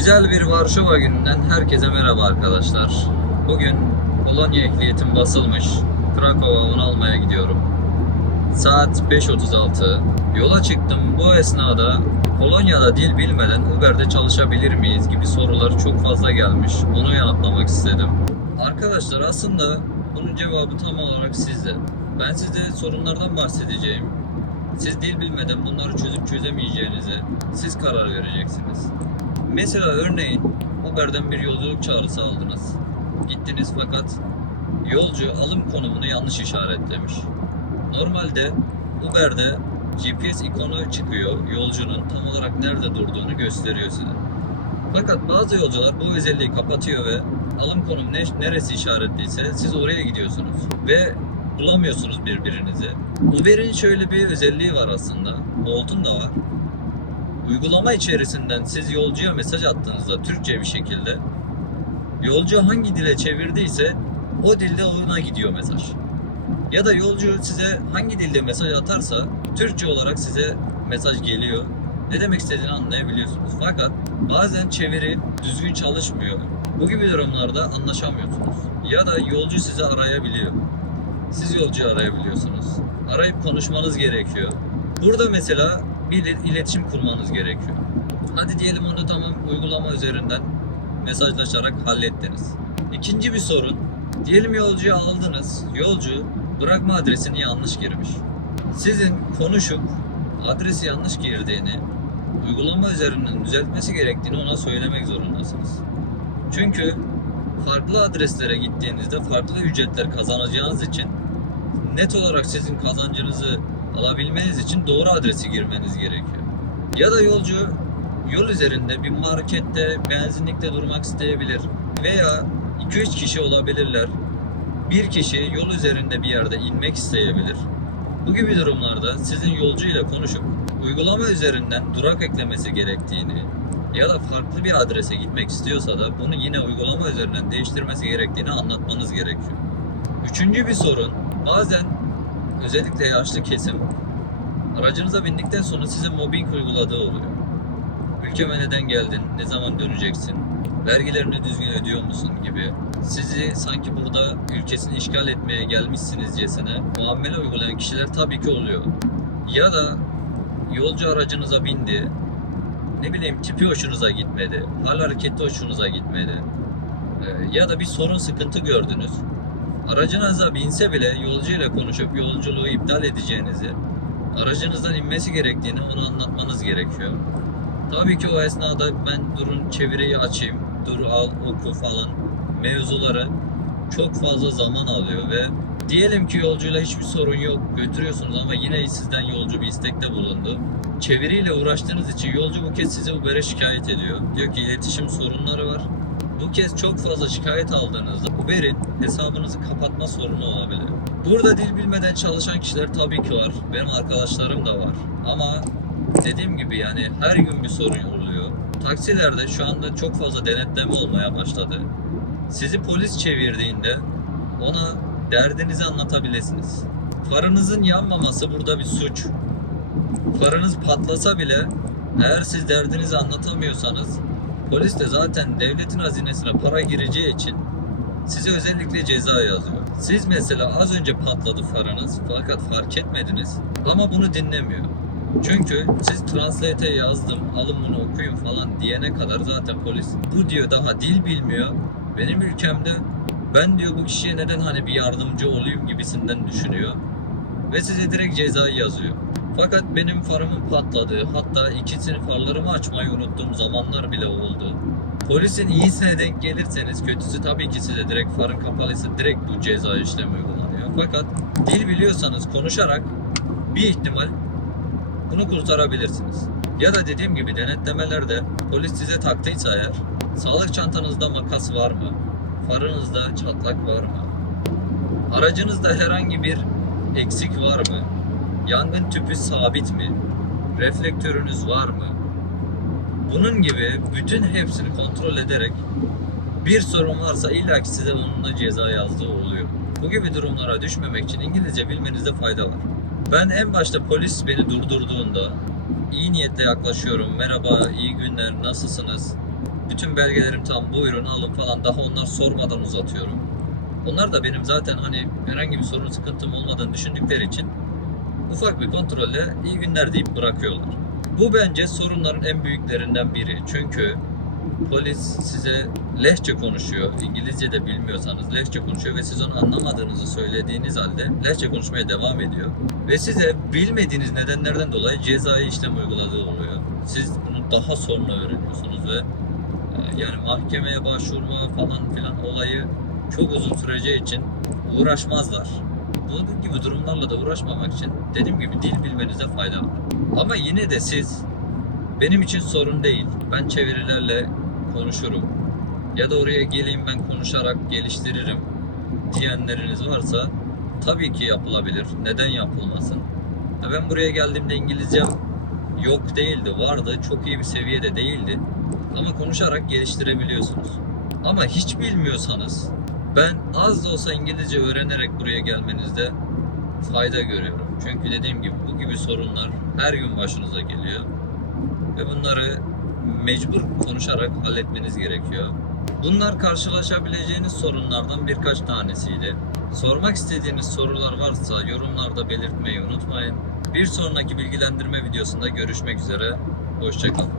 Güzel bir Varşova gününden herkese merhaba arkadaşlar. Bugün Polonya ehliyetim basılmış. Krakow'a onu almaya gidiyorum. Saat 5.36. Yola çıktım. Bu esnada Polonya'da dil bilmeden Uber'de çalışabilir miyiz gibi sorular çok fazla gelmiş. Onu yanıtlamak istedim. Arkadaşlar aslında bunun cevabı tam olarak sizde. Ben size sorunlardan bahsedeceğim. Siz dil bilmeden bunları çözüp çözemeyeceğinizi siz karar vereceksiniz. Mesela örneğin Uber'den bir yolculuk çağrısı aldınız. Gittiniz fakat yolcu alım konumunu yanlış işaretlemiş. Normalde Uber'de GPS ikonu çıkıyor. Yolcunun tam olarak nerede durduğunu gösteriyor size. Fakat bazı yolcular bu özelliği kapatıyor ve alım konumu ne, neresi işaretliyse siz oraya gidiyorsunuz. Ve bulamıyorsunuz birbirinizi. Uber'in şöyle bir özelliği var aslında. Bolt'un da var. Uygulama içerisinden siz yolcuya mesaj attığınızda Türkçe bir şekilde yolcu hangi dile çevirdiyse o dilde ona gidiyor mesaj. Ya da yolcu size hangi dilde mesaj atarsa Türkçe olarak size mesaj geliyor. Ne demek istediğini anlayabiliyorsunuz. Fakat bazen çeviri düzgün çalışmıyor. Bu gibi durumlarda anlaşamıyorsunuz. Ya da yolcu sizi arayabiliyor. Siz yolcuyu arayabiliyorsunuz. Arayıp konuşmanız gerekiyor. Burada mesela bir iletişim kurmanız gerekiyor. Hadi diyelim onu tamam uygulama üzerinden mesajlaşarak hallettiniz. İkinci bir sorun. Diyelim yolcuyu aldınız. Yolcu bırakma adresini yanlış girmiş. Sizin konuşup adresi yanlış girdiğini uygulama üzerinden düzeltmesi gerektiğini ona söylemek zorundasınız. Çünkü farklı adreslere gittiğinizde farklı ücretler kazanacağınız için net olarak sizin kazancınızı alabilmeniz için doğru adresi girmeniz gerekiyor. Ya da yolcu yol üzerinde bir markette, benzinlikte durmak isteyebilir veya 2-3 kişi olabilirler. Bir kişi yol üzerinde bir yerde inmek isteyebilir. Bu gibi durumlarda sizin yolcu ile konuşup uygulama üzerinden durak eklemesi gerektiğini ya da farklı bir adrese gitmek istiyorsa da bunu yine uygulama üzerinden değiştirmesi gerektiğini anlatmanız gerekiyor. Üçüncü bir sorun bazen özellikle yaşlı kesim aracınıza bindikten sonra size mobbing uyguladığı oluyor. Ülkeme neden geldin, ne zaman döneceksin, vergilerini düzgün ödüyor musun gibi sizi sanki burada ülkesini işgal etmeye gelmişsinizcesine muamele uygulayan kişiler tabii ki oluyor. Ya da yolcu aracınıza bindi, ne bileyim tipi hoşunuza gitmedi, hal hareketi hoşunuza gitmedi Ee, ya da bir sorun sıkıntı gördünüz. Aracınıza binse bile yolcu ile konuşup yolculuğu iptal edeceğinizi, aracınızdan inmesi gerektiğini ona anlatmanız gerekiyor. Tabii ki o esnada ben durun çeviriyi açayım, dur al oku falan mevzuları çok fazla zaman alıyor ve diyelim ki yolcuyla hiçbir sorun yok götürüyorsunuz ama yine sizden yolcu bir istekte bulundu. Çeviriyle uğraştığınız için yolcu bu kez size Uber'e şikayet ediyor. Diyor ki iletişim sorunları var. Bu kez çok fazla şikayet aldığınızda Uber'in hesabınızı kapatma sorunu olabilir. Burada dil bilmeden çalışan kişiler tabii ki var. Benim arkadaşlarım da var. Ama dediğim gibi yani her gün bir sorun oluyor. Taksilerde şu anda çok fazla denetleme olmaya başladı. Sizi polis çevirdiğinde ona derdinizi anlatabilirsiniz. Farınızın yanmaması burada bir suç. Farınız patlasa bile eğer siz derdinizi anlatamıyorsanız polis de zaten devletin hazinesine para gireceği için size özellikle ceza yazıyor. Siz mesela az önce patladı farınız fakat fark etmediniz ama bunu dinlemiyor. Çünkü siz translate'e yazdım, alın bunu okuyun falan diyene kadar zaten polis bu diyor daha dil bilmiyor. Benim ülkemde ben diyor bu kişiye neden hani bir yardımcı olayım gibisinden düşünüyor. Ve size direkt cezayı yazıyor. Fakat benim farımın patladığı hatta ikisini farlarımı açmayı unuttuğum zamanlar bile oldu. Polisin iyisine denk gelirseniz kötüsü tabii ki size direkt farın kapalıysa direkt bu ceza işlemi uygulanıyor. Fakat dil biliyorsanız konuşarak bir ihtimal bunu kurtarabilirsiniz. Ya da dediğim gibi denetlemelerde polis size taktıysa eğer sağlık çantanızda makas var mı? Farınızda çatlak var mı? Aracınızda herhangi bir eksik var mı? Yangın tüpü sabit mi? Reflektörünüz var mı? Bunun gibi bütün hepsini kontrol ederek bir sorun varsa illaki size onunla ceza yazdığı oluyor. Bu gibi durumlara düşmemek için İngilizce bilmenizde fayda var. Ben en başta polis beni durdurduğunda iyi niyetle yaklaşıyorum. Merhaba, iyi günler, nasılsınız? Bütün belgelerim tam buyurun alın falan daha onlar sormadan uzatıyorum. Onlar da benim zaten hani herhangi bir sorun sıkıntım olmadığını düşündükleri için ufak bir kontrolle iyi günler deyip bırakıyorlar. Bu bence sorunların en büyüklerinden biri. Çünkü polis size lehçe konuşuyor. İngilizce de bilmiyorsanız lehçe konuşuyor ve siz onu anlamadığınızı söylediğiniz halde lehçe konuşmaya devam ediyor. Ve size bilmediğiniz nedenlerden dolayı cezai işlem uyguladığı oluyor. Siz bunu daha sonra öğreniyorsunuz ve e, yani mahkemeye başvurma falan filan olayı çok uzun süreceği için uğraşmazlar. Bu gibi durumlarla da uğraşmamak için dediğim gibi dil bilmenize fayda var. Ama yine de siz benim için sorun değil. Ben çevirilerle konuşurum. Ya da oraya geleyim ben konuşarak geliştiririm diyenleriniz varsa tabii ki yapılabilir. Neden yapılmasın? Ya Ben buraya geldiğimde İngilizcem yok değildi, vardı. Çok iyi bir seviyede değildi. Ama konuşarak geliştirebiliyorsunuz. Ama hiç bilmiyorsanız ben az da olsa İngilizce öğrenerek buraya gelmenizde fayda görüyorum. Çünkü dediğim gibi bu gibi sorunlar her gün başınıza geliyor. Ve bunları mecbur konuşarak halletmeniz gerekiyor. Bunlar karşılaşabileceğiniz sorunlardan birkaç tanesiydi. Sormak istediğiniz sorular varsa yorumlarda belirtmeyi unutmayın. Bir sonraki bilgilendirme videosunda görüşmek üzere. Hoşçakalın.